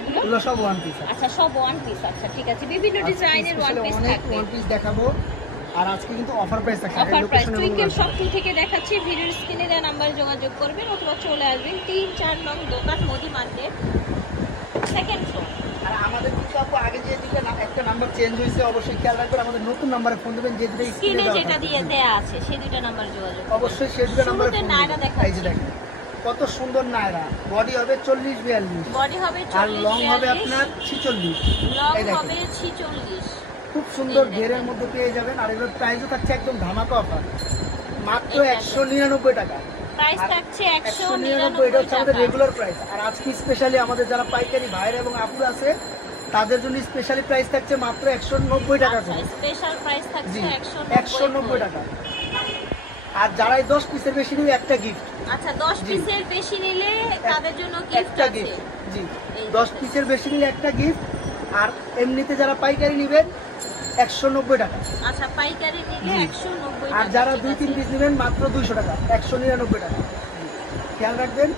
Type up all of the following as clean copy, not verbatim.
এগুলো সব one piece. আচ্ছা সব ওয়ান পিস। আচ্ছা ঠিক আছে, বিভিন্ন ডিজাইনের ওয়ান পিস থাকবে। ওয়ান পিস দেখাবো আর আজকে কিন্তু অফার প্রাইস থাকছে। অফার প্রাইস টুইঙ্কেল শপ 2 থেকে দেখাচ্ছি। ভিডিওর স্ক্রিনে দেওয়া নম্বরে যোগাযোগ করবেন অথবা চলে আসবেন 3-4 নং দোকান মোদি মার্কেট সেকেন্ড ফ্লোর। আর আমাদের কিছু আপু আগে যে দুটো একটা নাম্বার চেঞ্জ হয়েছে, অবশ্যই খেয়াল রাখবেন। আমাদের নতুন নাম্বারে ফোন দিবেন, যে দুটো স্ক্রিনে যেটা দিয়ে দেয়া আছে সেই দুটো নাম্বার যোগাযোগ অবশ্যই সেই দুটো নাম্বারে ফোন নায়রা দিবেন। এই যে দেখাচ্ছি দেখেন কত সুন্দর নায়রা, বডি হবে 40-42, বডি হবে 40 আর লং হবে আপনার 46, লং এই দেখেন হবে 46। খুব সুন্দর ঘেরের মধ্যে পেয়ে যাবেন। আর এগুলোর প্রাইসও থাকছে একদম ধামাকা অফার, মাত্র 199 টাকা। প্রাইস থাকছে 199, এটা হচ্ছে আমাদের রেগুলার প্রাইস। আর আজকে স্পেশালি আমাদের যারা পাইকারি ভাইরা এবং আপুরা আছে তাদের জন্য স্পেশালি প্রাইস থাকছে মাত্র 190 টাকা করে। স্পেশাল প্রাইস থাকছে 190 টাকা। আর যারা 10 পিসের বেশি নিবে একটা গিফট। আচ্ছা 10 পিসের বেশি নিলে তাদের জন্য গিফট একটা আছে। গিফট, জি 10 পিসের বেশি নিলে একটা গিফট। আর এমনিতে যারা পাইকারি নেবেন 190 টাকা। আচ্ছা পাইকারি নিলে 190 টাকা। আর যারা 2-3 পিস নেবেন মাত্র 200 টাকা, 199 টাকা। খেয়াল রাখবেন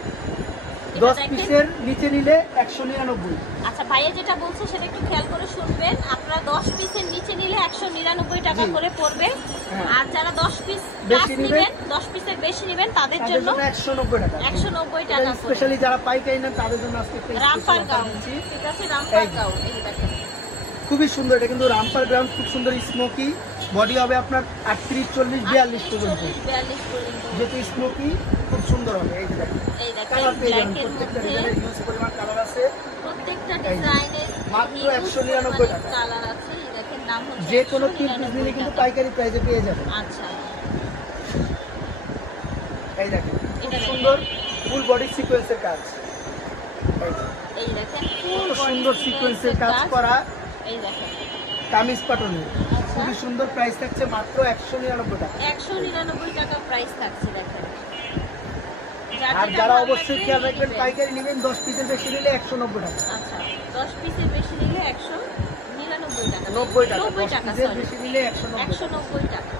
10 পিসের নিচে নিলে 199। আচ্ছা ভাইয়া যেটা বলছে সেটা একটু খেয়াল করে শুনবেন। আপনারা 10 পিসের নিচে নিলে 199 টাকা করে পড়বে। আর যারা 10 পিস প্লাস নেবেন, 10 পিসের বেশি নেবেন তাদের জন্য 190 টাকা। 190 টাকা। স্পেশালি যারা পাইকারি নেন তাদের জন্য আজকে রামপার গাউন, ঠিক আছে রামপার গাউন এই দেখেন খুবই সুন্দর। এটা কিন্তু রামপার গ্রাউন্ড, খুব সুন্দর স্মোকি বডি হবে আপনার 38, 40, 42 পর্যন্ত। 42 পর্যন্ত যেহেতু স্মোকি খুব সুন্দর হবে। এই যে দেখেন কালার পেয়ে যাবেন, প্রত্যেকটা ডিজাইনের ইউজ পরিমাণ কালার আছে। প্রত্যেকটা ডিজাইনের মাত্র 199 টাকা কালার আছে। এই দেখেন নাম হচ্ছে যে কোনো 3 পিস নিলে কিন্তু পাইকারি প্রাইসে পেয়ে যাবেন। আচ্ছা এই দেখেন খুব সুন্দর ফুল বডি সিকোয়েন্সের কাজ। এই দেখেন খুব সুন্দর সিকোয়েন্সের কাজ করা। এই দেখেন কামিজ পাটনে খুবই সুন্দর। প্রাইস থাকছে মাত্র 199 টাকা। 199 টাকা প্রাইস থাকছে দেখেন। আর যারা অবশ্যই খেয়াল রাখবেন পাইকারি নেবেন 10 পিসের বেশি নিলে 190 টাকা। আচ্ছা 10 পিসের বেশি নিলে 199 টাকা। 90 টাকা। 90 টাকা সরি বেশি নিলে 190 টাকা।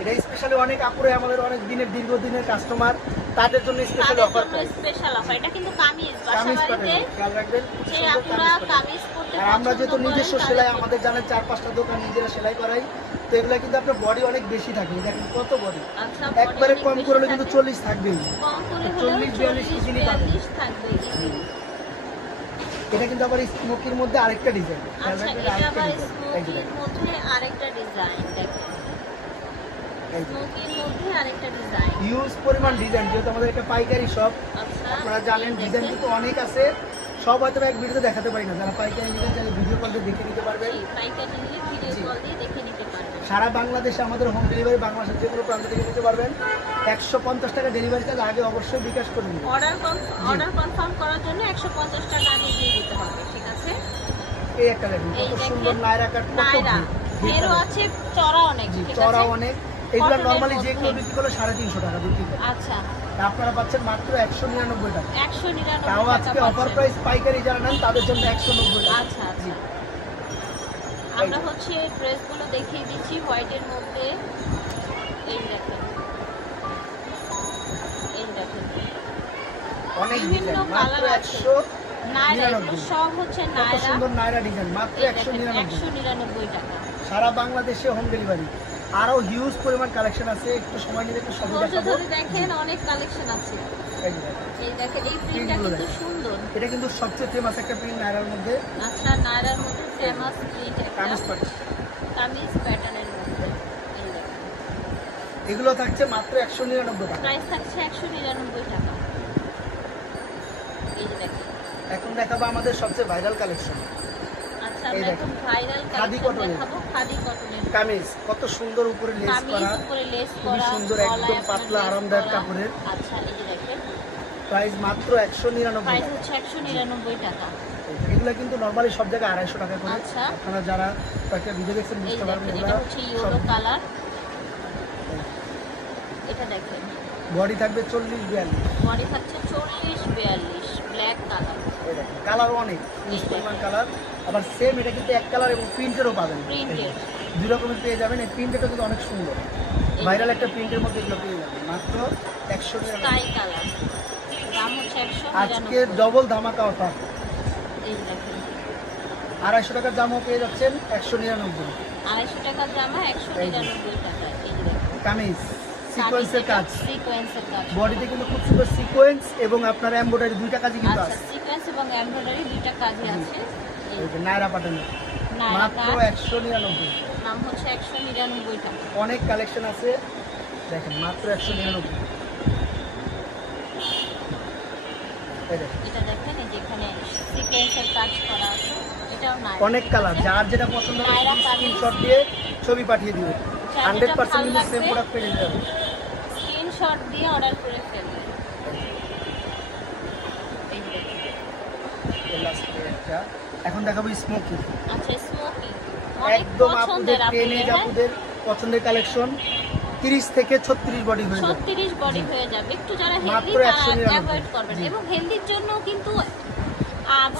এটা স্পেশালি অনেক আপুরে আমাদের অনেক দিনের দীর্ঘদিনের কাস্টমার, তাদের জন্য special offer price. Special offer. এটা কিন্তু কামিজ বাসাবাড়িতে খেয়াল রাখবেন যে আপনারা কামিজ পরতে। আর আমরা যেহেতু নিজস্ব সেলাই, আমাদের জানেন 4-5টা দোকান নিজেরা সেলাই করাই, তো এগুলা কিন্তু আপনার বডি অনেক বেশি থাকে। দেখেন কত বডি। আচ্ছা একবারে কম করলে কিন্তু 40 থাকবেই, কম করে 40-42 ইজিলি পাবেন। থাকবে। এটা কিন্তু আবার স্মোকির মধ্যে আরেকটা ডিজাইন। আচ্ছা এটা আবার স্মোকির মধ্যে আরেকটা ডিজাইন দেখেন। স্মোকির মধ্যে আরেকটা ডিজাইন, হিউজ পরিমাণ ডিজাইন। যেহেতু আমাদের একটা পাইকারি শপ, আচ্ছা আপনারা জানেন ডিজাইন কিন্তু অনেক আছে। সব হয়তো এক ভিডিওতে দেখাতে পারি না। যারা পাইকারি নেবেন তাহলে ভিডিও কল দিয়ে দেখে নিতে পারবেন। পাইকারি নিলে ভিডিও কল দিয়ে দেখে নিতে পারবেন। সারা বাংলাদেশে আমাদের হোম ডেলিভারি, বাংলাদেশের যে কোনো প্রান্ত থেকে নিতে পারবেন। 150 টাকা ডেলিভারি চার্জ আগে অবশ্যই বিকাশ করে নিন। অর্ডার কনফার্ম করার জন্য 150 টাকা আগে দিয়ে দিতে হবে, ঠিক আছে। এই একটা দেখুন কত সুন্দর নায়রা কাট, নায়রা ঘেরও আছে, চড়া অনেক, ঠিক আছে চড়া অনেক। এগুলো নরমালি যে কেউ বিক্রি করলে 350 টাকা বিক্রি করে। আচ্ছা আপনারা পাচ্ছেন মাত্র 199 টাকা। 199 তাও আজকে অফার প্রাইস পাইকারি যারা নেন তাদের জন্য 190 টাকা। আচ্ছা আচ্ছা আমরা হচ্ছে ড্রেসগুলো দেখিয়ে দিচ্ছি হোয়াইটের মধ্যে। এই দেখেন অনেক বিভিন্ন ডিজাইন, মাত্র কালার আছে। 199 সব হচ্ছে কত নায়রা, সুন্দর নায়রা ডিজাইন, মাত্র 199 টাকা। সারা বাংলাদেশে হোম ডেলিভারি। আরো হিউজ পরিমাণ কালেকশন আছে, একটু সময় নিলে একটু সব দেখাবো। দেখেন অনেক কালেকশন আছে। এই দেখেন এই প্রিন্টটা কিন্তু সুন্দর। এটা কিন্তু সবচেয়ে ফেমাস একটা প্রিন্ট নায়রার মধ্যে। আচ্ছা নায়রার মধ্যে ফেমাস প্রিন্ট একটা কামিজ প্যাটার্নের মধ্যে। এই দেখেন এগুলো থাকছে মাত্র 199 টাকা। প্রাইস থাকছে 199 টাকা। এই যে দেখেন এখন দেখাবো আমাদের সবচেয়ে ভাইরাল কালেকশন। আচ্ছা আমরা এখন ভাইরাল কালেকশন দেখাবো। খাদি কটনের কামিজ, কত সুন্দর উপরে লেস করা, কামিজ উপরে লেস খুবই করা, সুন্দর, একদম পাতলা আরামদায়ক কাপড়ের। আচ্ছা এই যে দেখেন প্রাইস মাত্র 199 প্রাইস টাকা। হচ্ছে 199 টাকা। এগুলো কিন্তু নরমালি সব জায়গায় 250 টাকা করে। আচ্ছা আপনারা যারা একটা ভিডিও দেখছেন এই বুঝতে পারবেন। দেখেন এগুলো এটা হচ্ছে ইয়েলো কালার। এটা দেখেন বডি থাকবে 40-42, বডি থাকছে 40-42 ব্ল্যাক কালার। এই দেখেন কালারও অনেক পরিমাণ কালার। আবার সেম এটা কিন্তু এক কালার এবং প্রিন্টেরও পাবেন। প্রিন্টেড দুই রকমের পেয়ে যাবেন। এই প্রিন্টটা কিন্তু অনেক সুন্দর, ভাইরাল একটা প্রিন্টের মধ্যে এগুলো পেয়ে যাবেন মাত্র 199 স্কাই কালার। দাম হচ্ছে আজকে 199। ডবল ধামাকা অফার, এই দেখেন 250 টাকার জামাও পেয়ে যাচ্ছেন 199। 250 টাকার জামা 199 টাকা। এই দেখেন কামিজ সিকোয়েন্সের কাজ, সিকোয়েন্সের কাজ, বডিতে কিন্তু খুব সুন্দর সিকোয়েন্স এবং আপনার এমব্রয়ডারি দুইটা কাজই কিন্তু আচ্ছা আছে। সিকোয়েন্স এবং এমব্রয়ডারি দুইটা কাজই আছে। এই এই যে নায়রা পাঠানো নায়রা মাত্র কাজ, 199। দাম হচ্ছে 199 টাকা। অনেক কালেকশন আছে দেখেন, মাত্র 199। এই দেখেন এটা দেখেন এই যে এখানে সিকোয়েন্সের কাজ করা আছে, এটাও নায়রা। অনেক কালার, যার যেটা পছন্দ হবে নায়রা কামিজ। স্ক্রিনশট দিয়ে ছবি পাঠিয়ে দিবে, যার যেটা 100% ভালো কিন্তু সেম লাগবে প্রোডাক্ট পেয়ে যাবে। স্ক্রিনশট দিয়ে অর্ডার করে ফেলবেন। এই যে দেখেন। এই last এ একটা এখন দেখাবো স্মোকি, আচ্ছা স্মোকি অনেক একদম পছন্দের আপুদের টেনেজ আপুদের পছন্দের কালেকশন, 30 থেকে 36 বডি হয়ে যাবে। 36 বডি হয়ে যাবে। একটু যারা হেলদি মাত্র তারা 199 অ্যাভয়েড করবেন, জি। এবং হেলদির জন্য কিন্তু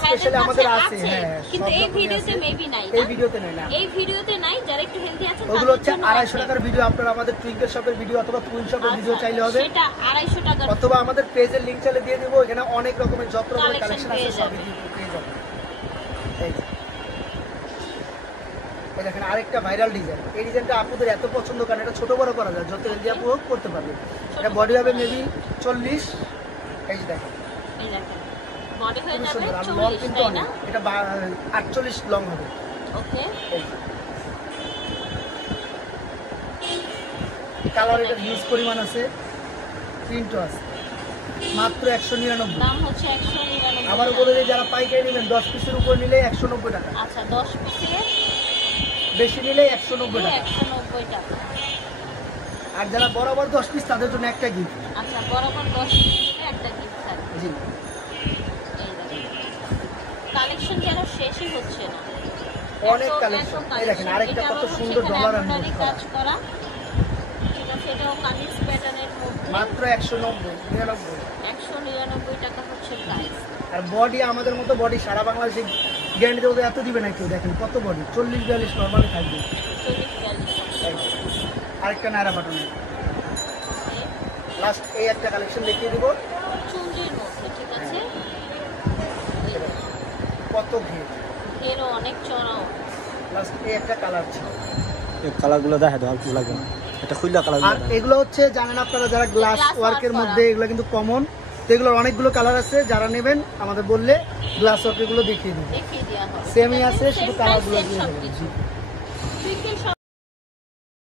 ভাইদের স্পেশালি আমাদের কাছে আছে, আছে, হ্যাঁ, কিন্তু সব এই রকমই ভিডিওতে আছে। মেবি নাই এই না? ভিডিওতে নেই না, এই ভিডিওতে নাই। যারা একটু হেলদি আছেন ওগুলো তাদের হচ্ছে জন্য 250 আছে। টাকার ভিডিও, আপনারা আমাদের টুইঙ্কেল শপের ভিডিও অথবা টুইন শপের ভিডিও আচ্ছা, চাইলে হবে, সেটা 250 টাকার অথবা আমাদের পেজের লিংক চাইলে দিয়ে দেবো, এখানে অনেক রকমের যত রকমের Collection কালেকশন আছে পেয়ে সবই যাবে। পেয়ে যাবে। এই যে। এই দেখেন আরেকটা ভাইরাল ডিজাইন, এই ডিজাইনটা আপুদের এত পছন্দ, কারণ এটা ছোট বড় করা যায়, যত হেলদি আপু হোক করতে পারবে। এটা বডি হবে মেবি 40, এই যে দেখেন এই দেখেন বডি হয়ে খুবই যাবে সুন্দর, আর লং 40, কিন্তু তাই না? অনেক, এটা 48 লং হবে। ওকে কালার এটা ইউজ পরিমাণ আছে, প্রিন্টও আছে, মাত্র 199। দাম হচ্ছে 199। আবার বলে দিই যারা পাইকারি নেবেন 10 পিসের উপর নিলে 190 টাকা, আচ্ছা 10 পিসে বেশি নিলে 190 টাকা, 190 টাকা। আর যারা বরাবর 10 পিস তাদের জন্য একটা গিফট। আচ্ছা বরাবর 10 পিস নিলে একটা গিফট থাকবে। জি এই দেখেন কালেকশন যেন শেষই হচ্ছে না, অনেক এত কালেকশন। এই দেখেন collection। আরেকটা এটা কত আবার হচ্ছে সুন্দর এখানে ডলার embroidery কাজ করা, ঠিক আছে? এটাও কামিজ প্যাটার্নের মধ্যে মাত্র 190 99। 199 টাকা হচ্ছে প্রাইস। আর বডি আমাদের মতো বডি সারা বাংলাদেশে গ্যারান্টি দেবো, এত দিবে না কেউ। দেখেন কত বডি, 40-42 নর্মালি থাকবে। 40-42 এই যে। আরেকটা নায়রা বাটনের লাস্ট এই একটা কালেকশন দেখিয়ে দিব, চুন্ডির মধ্যে, ঠিক আছে? কত ঘের, এরও অনেক চড়াও। লাস্ট এই একটা কালার ছিল। এই কালারগুলো দেখা দাও, ভালো লাগে না এটা খুললা আর কালারগুলো। এগুলো হচ্ছে জানেন আপনারা যারা গ্লাস Glass ওয়ার্কের work মধ্যে, করা। এগুলো কিন্তু কমন, তো এগুলোর অনেকগুলো কালার আছে, যারা নেবেন আমাদের বললে গ্লাস ওয়ার্ক এগুলো দেখিয়ে দিব। দেখিয়ে দেওয়া হবে। সেমই আছে, শুধু Same কালারগুলো price, দিয়ে same দেবেন। সবকিছু। জি। Twinkle shop